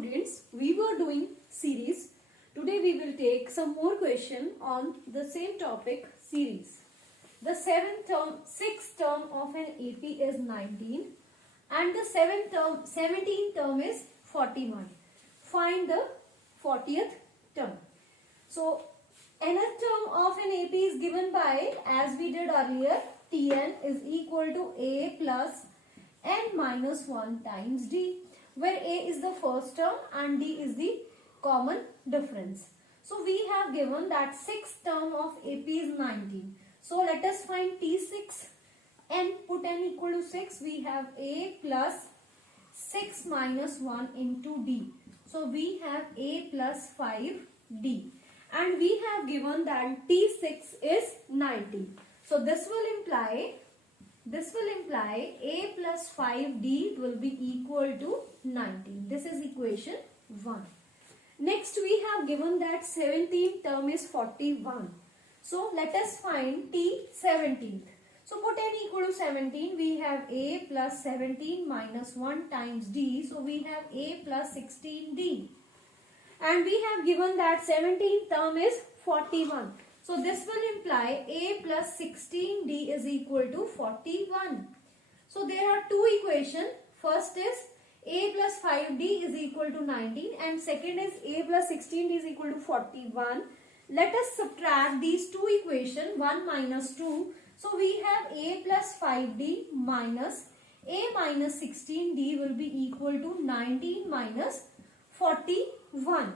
students, we were doing series. Today we will take some more question on the same topic, series. The sixth term of an AP is 19 and the 17th term is 41. Find the 40th term. So nth term of an AP is given by, as we did earlier, Tn is equal to A plus n minus 1 times D, where A is the first term and D is the common difference. So we have given that sixth term of AP is 19. So let us find T6. N, put n equal to 6. We have A plus 6 minus 1 into D. So we have A plus 5D. And we have given that T6 is 90. So this will imply A plus 5D will be equal to 19. This is equation 1. Next we have given that 17th term is 41. So let us find T17th. So put n equal to 17. We have A plus 17 minus 1 times D. So we have A plus 16D. And we have given that 17th term is 41. So this will imply A plus 16D is equal to 41. So there are two equations. First is A plus 5D is equal to 19 and second is A plus 16D is equal to 41. Let us subtract these two equations, 1 minus 2. So we have A plus 5D minus A minus 16D will be equal to 19 minus 41.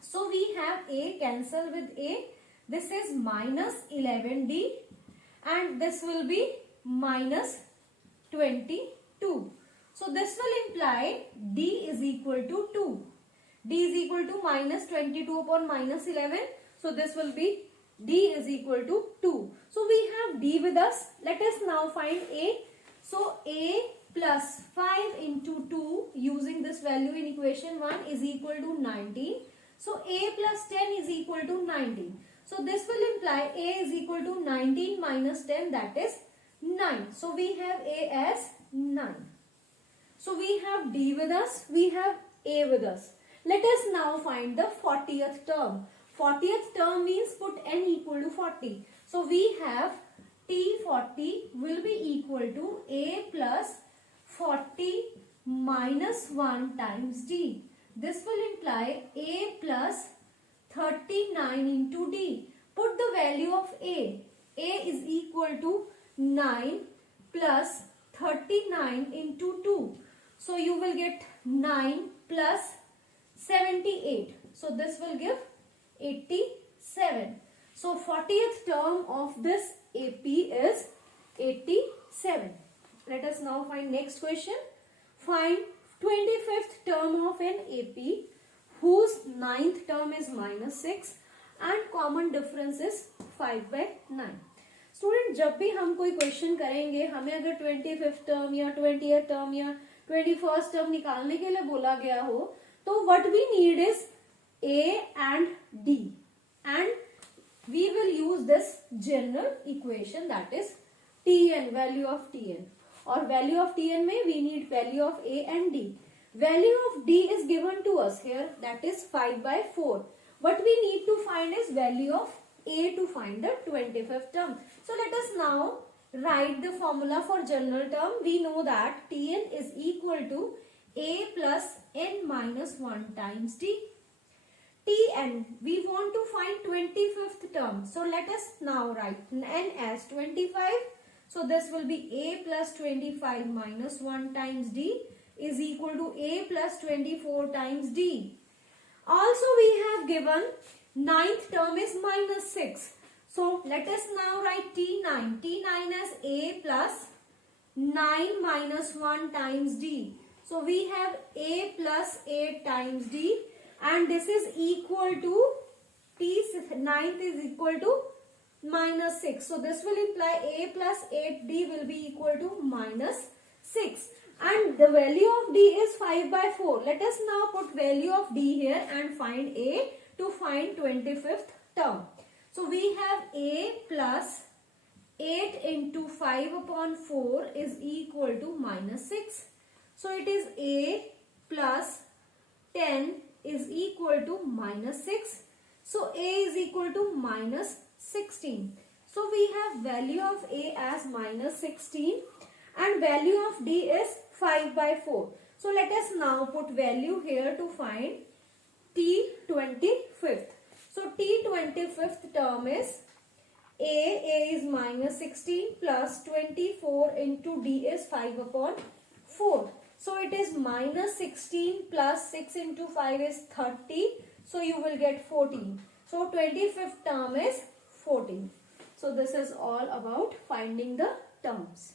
So we have A cancel with A. This is minus 11D and this will be minus 22. So this will imply D is equal to 2. D is equal to minus 22 upon minus 11. So this will be D is equal to 2. So we have D with us. Let us now find A. So A plus 5 into 2 using this value in equation 1 is equal to 19. So A plus 10 is equal to 19. So this will imply A is equal to 19 minus 10, that is 9. So we have A as 9. So we have D with us, we have A with us. Let us now find the 40th term. 40th term means put n equal to 40. So we have T40 will be equal to A plus 40 minus 1 times D. This will imply A plus 39 into D. Put the value of A. A is equal to 9 plus 39 into 2. So you will get 9 plus 78. So this will give 87. So 40th term of this AP is 87. Let us now find next question. Find 25th term of an AP whose 9th term is minus 6 and common difference is 5 by 9. Student जब भी हम कोई question करेंगे, हमें अगर 25th term या 20th term या 21st term निकालने के लिए बोला गया हो, तो what we need is A and D and we will use this general equation, that is Tn, value of Tn. और value of Tn में we need value of A and D. Value of D is given to us here, that is 5 by 4. What we need to find is value of A to find the 25th term. So let us now write the formula for general term. We know that Tn is equal to A plus n minus 1 times D. Tn, we want to find 25th term. So let us now write n as 25. So this will be A plus 25 minus 1 times D is equal to A plus 24 times D. Also we have given 9th term is minus 6. So let us now write T9. T9 as A plus 9 minus 1 times D. So we have A plus 8 times D and this is equal to T9th is equal to minus 6. So this will imply A plus 8D will be equal to minus 6. And the value of D is 5 by 4. Let us now put value of D here and find A to find 25th term. So we have A plus 8 into 5 upon 4 is equal to minus 6. So it is A plus 10 is equal to minus 6. So A is equal to minus 16. So we have value of A as minus 16 and value of D is 5 by 4. So let us now put value here to find T25th. So T25th term is A is minus 16 plus 24 into D is 5 upon 4. So it is minus 16 plus 6 into 5 is 30. So you will get 14. So 25th term is 14. So this is all about finding the terms.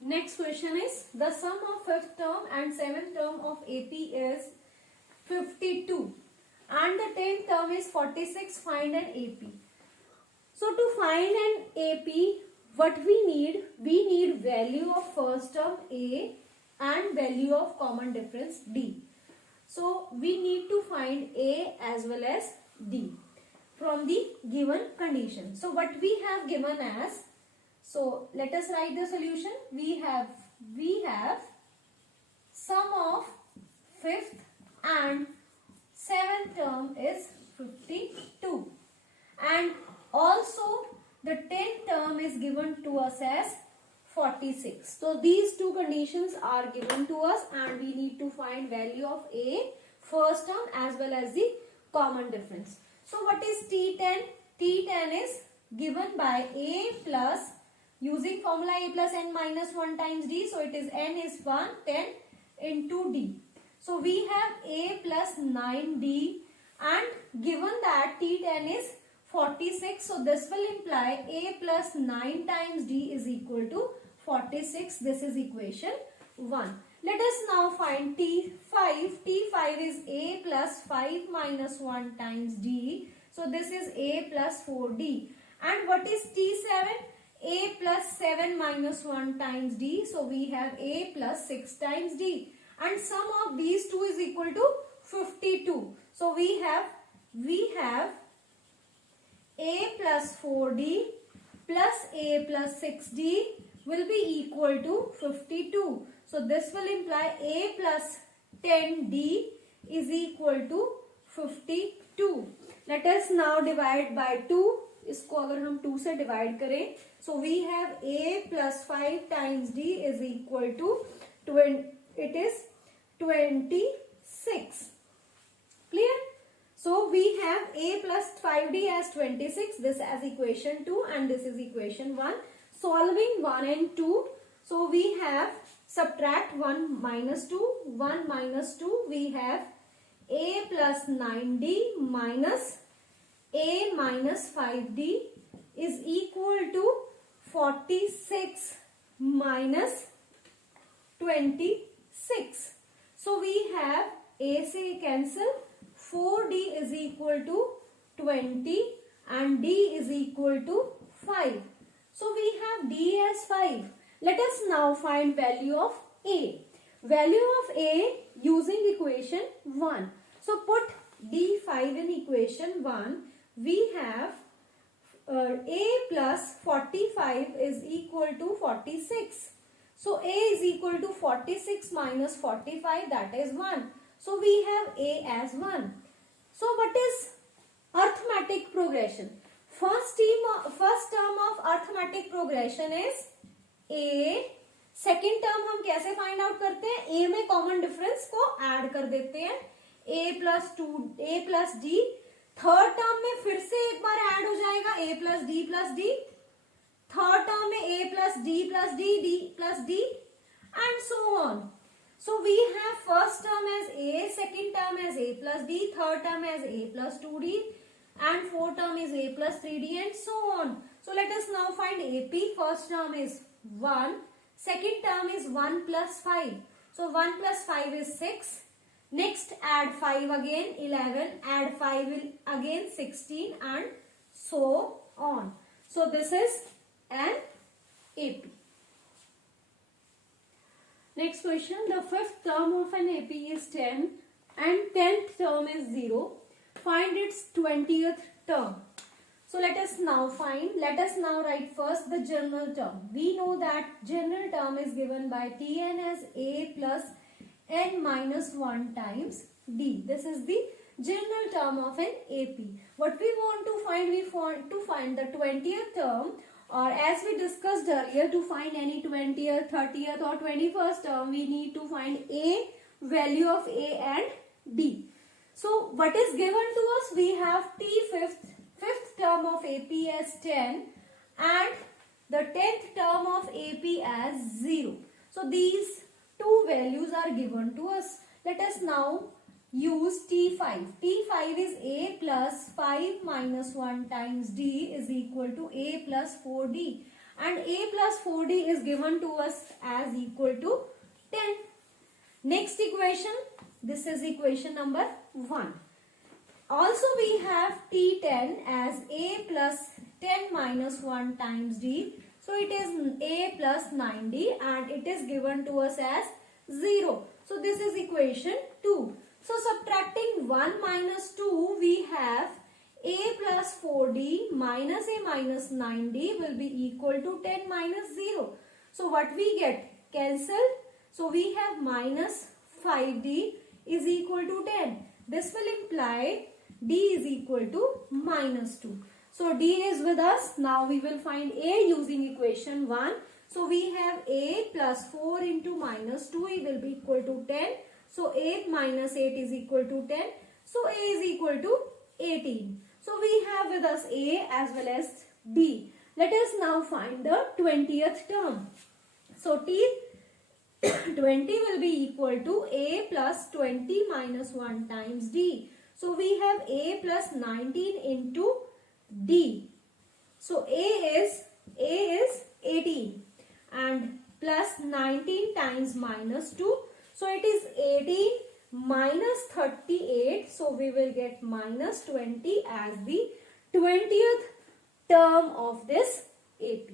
Next question is the sum of 5th term and 7th term of AP is 52 and the 10th term is 46. Find an AP. So to find an AP, what we need value of first term A and value of common difference D. So we need to find A as well as D from the given condition. So what we have given as, so let us write the solution. We have sum of 5th and 7th term is 52 and also the 10th term is given to us as 46. So these two conditions are given to us and we need to find value of A first term as well as the common difference. So what is T10? T10 is given by A plus, using formula A plus n minus 1 times D. So it is n is 1, 10 into D. So we have A plus 9D and given that T10 is 46. So this will imply A plus 9 times D is equal to 46. This is equation 1. Let us now find T5. T5 is A plus 5 minus 1 times D. So this is A plus 4D. And what is T7? A plus 7 minus 1 times D. So we have A plus 6 times D. And sum of these two is equal to 52. So we have A plus 4D plus A plus 6D will be equal to 52. So this will imply A plus 10D is equal to 52. Let us now divide by 2. इसको अगर हम 2 से divide करें, so we have A plus 5 times D is equal to 26. Clear? So we have A plus 5D as 26. This as equation 2 and this is equation 1. Solving 1 and 2. So we have subtract 1 minus 2. 1 minus 2. We have A plus 9D minus A minus 5D is equal to 46 minus 26. So we have A से cancel, 4D is equal to 20 and D is equal to 5. So we have D as 5. Let us now find value of A. Value of A using equation 1. So put D5 in equation 1. We have A plus 45 is equal to 46. So A is equal to 46 minus 45, that is 1. So we have A as 1. So what is arithmetic progression? First term of arithmetic progression is A. Second term हम कैसे find out करते हैं? A में common difference को add कर देते हैं. A plus 2, A plus D. Third term में फिर से एक बार ऐड हो जाएगा A plus D. Third term में A plus D plus D plus D and so on. So we have first term as A, second term as A plus D, third term as A plus 2D and fourth term is A plus 3D and so on. So let us now find AP. First term is 1, second term is 1 plus 5. So 1 plus 5 is 6. Next add 5 again 11, add 5 again 16 and so on. So this is an AP. Next question, the fifth term of an AP is 10 and 10th term is 0. Find its 20th term. So let us now write first the general term. We know that general term is given by Tn as A plus n minus 1 times d. This is the general term of an AP. What we want to find? We want to find the 20th term, or as we discussed earlier, to find any 20th, 30th or 21st term, we need to find a value of a and d. So what is given to us? We have t fifth term of AP as 10 and the 10th term of AP as 0. So these two values are given to us. Let us now use T5. T5 is a plus 5 minus 1 times d is equal to a plus 4d, and a plus 4d is given to us as equal to 10. Next equation, this is equation number 1. Also we have T10 as a plus 10 minus 1 times d. So it is a plus 9d and it is given to us as 0. So this is equation 2. So subtracting 1 minus 2, we have a plus 4d minus a minus 9d will be equal to 10 minus 0. So what we get? Cancelled. So we have minus 5d is equal to 10. This will imply d is equal to minus 2. So d is with us. Now we will find a using equation 1. So we have a plus 4 into minus 2 will be equal to 10. So 8 minus 8 is equal to 10. So a is equal to 18. So we have with us a as well as b. Let us now find the 20th term. So T20 will be equal to a plus 20 minus 1 times d. So we have a plus 19 into d. So a is 18 and plus 19 times minus 2. So it is 18 minus 38. So we will get minus 20 as the 20th term of this AP.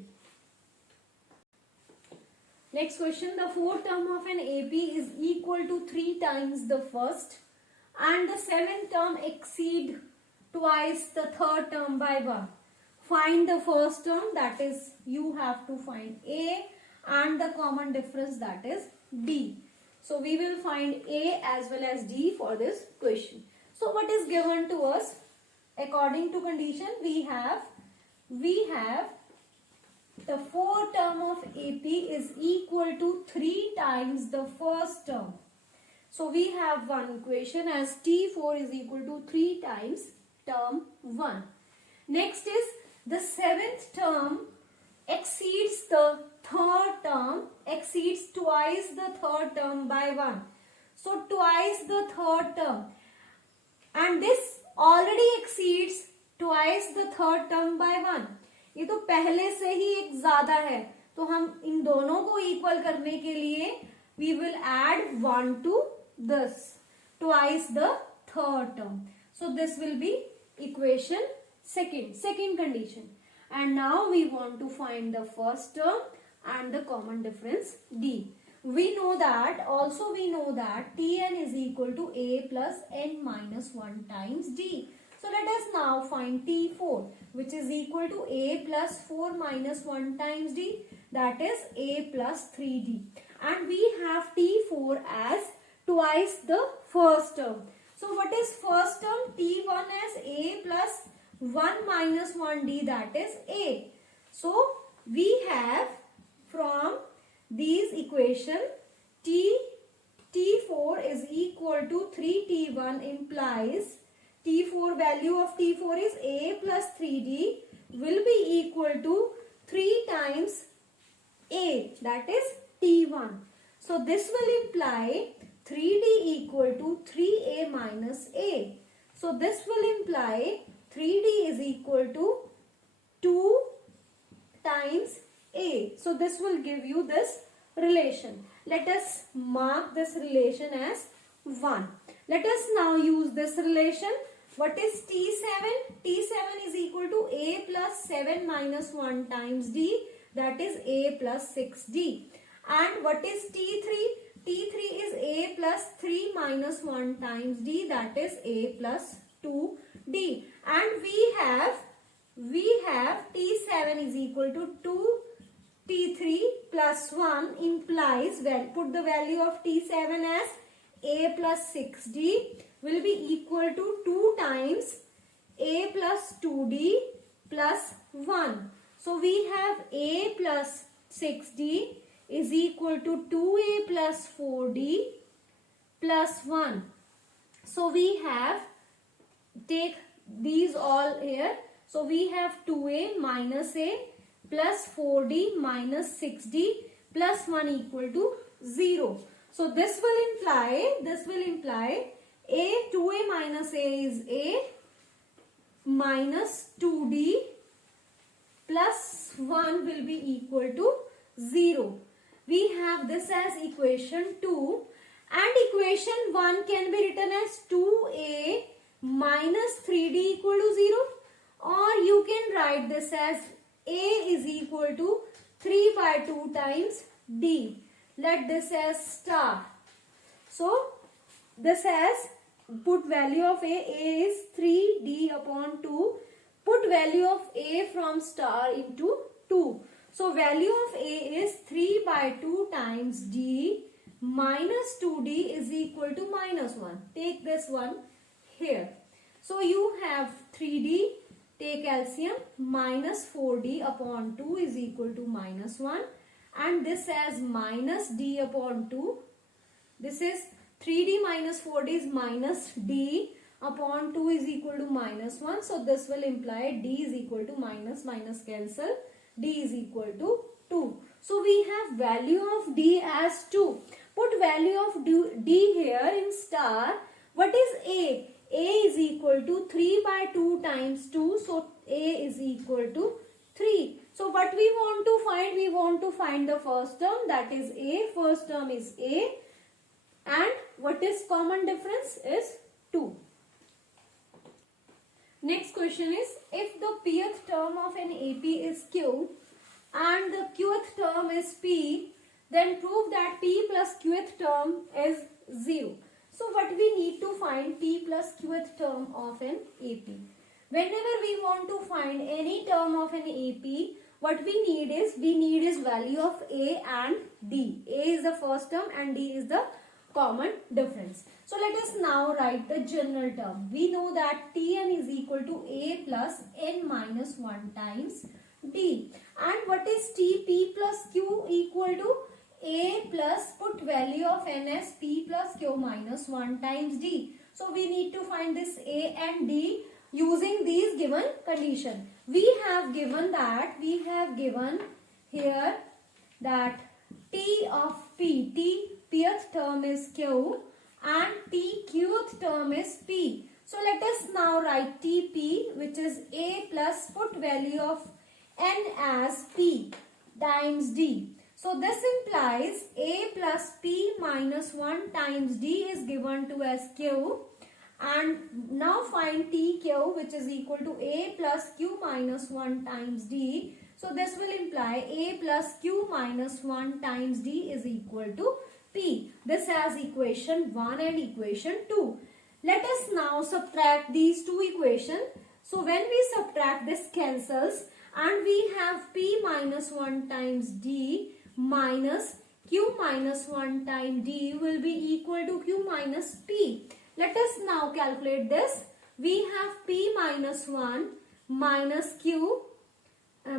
Next question, the fourth term of an AP is equal to 3 times the first and the seventh term exceed twice the third term by 1. Find the first term, that is you have to find a, and the common difference, that is d. So we will find a as well as d for this question. So what is given to us? According to condition, we have the fourth term of AP is equal to 3 times the first term. So we have one equation as T4 is equal to 3 times term 1. Next is the seventh term exceeds the third term, exceeds twice the third term by 1. So twice the third term, and this already exceeds twice the third term by 1. ये तो पहले से ही एक ज्यादा है, तो हम इन दोनों को इक्वल करने के लिए we will add 1 to this, twice the third term. So this will be equation second condition. And now we want to find the first term and the common difference d. We know that Tn is equal to a plus n minus 1 times d. So let us now find T4, which is equal to a plus 4 minus 1 times d, that is a plus 3d. And we have T4 as twice the first term. So what is first term? T1 as a plus 1 minus 1d, that is a. So we have from these equation T4 is equal to 3T1 implies T4 value of T4 is a plus 3d will be equal to 3 times a, that is T1. So this will imply 3d equal to 3a minus a. So this will imply 3d is equal to 2 times a. So this will give you this relation. Let us mark this relation as 1. Let us now use this relation. What is T7? T7 is equal to a plus 7 minus 1 times d, that is a plus 6d. And what is T3? T3 is a plus 3 minus 1 times d, that is a plus 2d. And we have T7 is equal to 2 T3 plus 1 implies, well, put the value of T7 as a plus 6d will be equal to 2 times a plus 2d plus 1. So we have a plus 6d is equal to 2a plus 4d plus 1. So we have, take these all here. So we have 2a minus a plus 4d minus 6d plus 1 equal to 0. So this will imply a 2a minus a is a minus 2d plus 1 will be equal to 0. We have this as equation 2, and equation 1 can be written as 2a minus 3d equal to 0, or you can write this as a is equal to 3 by 2 times d. Let this as star. So this has put value of a is 3d upon 2. Put value of a from star into 2. So value of a is 3 by 2 times d minus 2d is equal to minus 1. Take this one here. So you have 3d, take LCM, minus 4d upon 2 is equal to minus 1. And this as minus d upon 2. This is 3d minus 4d is minus d upon 2 is equal to minus 1. So this will imply d is equal to minus cancel. D is equal to 2. So we have value of d as 2. Put value of d here in star. What is a? A is equal to 3 by 2 times 2. So a is equal to 3. So what we want to find? We want to find the first term, that is a. First term is a. And what is common difference is 2. Next question is, if the pth term of an AP is q and the qth term is p, then prove that p plus qth term is 0. So what we need to find p plus qth term of an AP. Whenever we want to find any term of an AP, what we need is value of a and d. A is the first term and d is the common difference. So let us now write the general term. We know that Tn is equal to a plus n minus 1 times d. And what is Tp plus q equal to? A plus, put value of n as p plus q minus 1 times d. So we need to find this a and d using these given condition. We have given here that t of p, pth term is q and t qth term is p. So let us now write Tp, which is a plus, put value of n as p times d. So this implies a plus p minus 1 times d is given to as q. And now find tq, which is equal to a plus q minus 1 times d. So this will imply a plus q minus 1 times d is equal to p. This has equation 1 and equation 2. Let us now subtract these two equations. So when we subtract, this cancels and we have p minus 1 times d minus q minus 1 times d will be equal to q minus p. Let us now calculate this. We have p minus 1 minus q,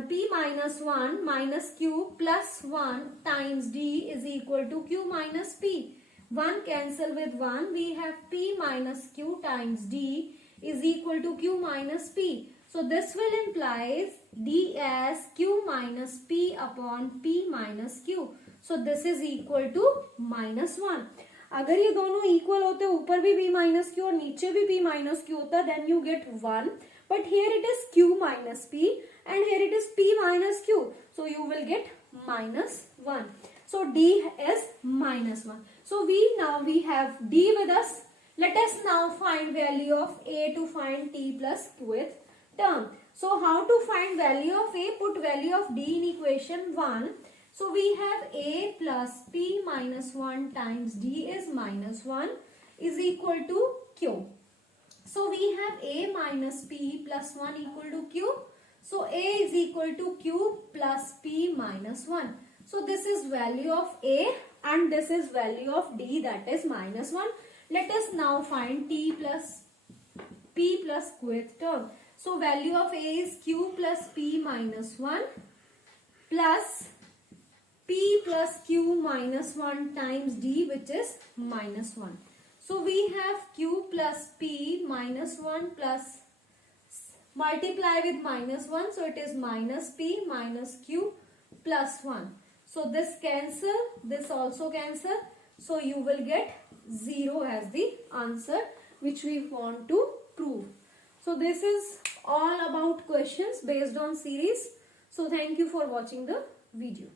p minus 1 minus q plus 1 times d is equal to q minus p. 1 cancel with 1. We have p minus q times d is equal to q minus p. So this will imply d as q minus p upon p minus q. So this is equal to minus 1. अगर ये दोनों equal होते, ऊपर भी p minus Q और नीचे भी p minus Q होता, then you get 1. But here it is q minus p and here it is p minus q. So you will get minus 1. So d is minus 1. So we have d with us. Let us now find value of a to find t plus qth term. So how to find value of a? Put value of d in equation 1. So we have a plus p minus 1 times d is minus 1 is equal to q. So we have a minus p plus 1 equal to q. So a is equal to q plus p minus 1. So this is value of a and this is value of d, that is minus 1. Let us now find t plus p plus qth term. So value of a is q plus p minus 1 plus p plus q minus 1 times d, which is minus 1. So we have q plus p minus 1 plus multiply with minus 1. So it is minus p minus q plus 1. So this cancel, this also cancel. So you will get 0 as the answer which we want to prove. So this is all about questions based on series. So thank you for watching the video.